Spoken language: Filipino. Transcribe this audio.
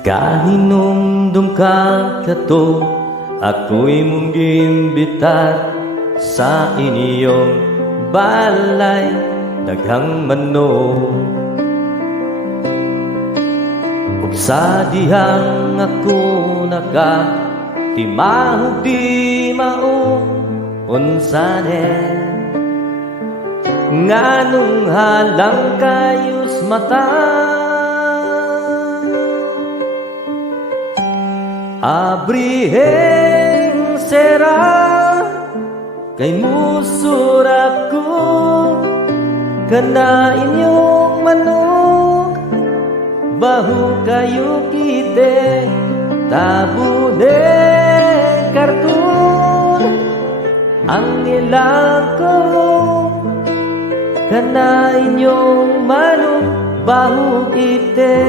Kahinumdum ka kato, ako'y mong gimbitar sa inyong balay, daghang manok. Ug sa dihang ako timahog di mao unsa nganong halang kayos mata. Abriheng sera kay musurap ko kana inyong manok, bahu kayo kite tabune kartun ang ilang ko kana inyong manok, bahu kite.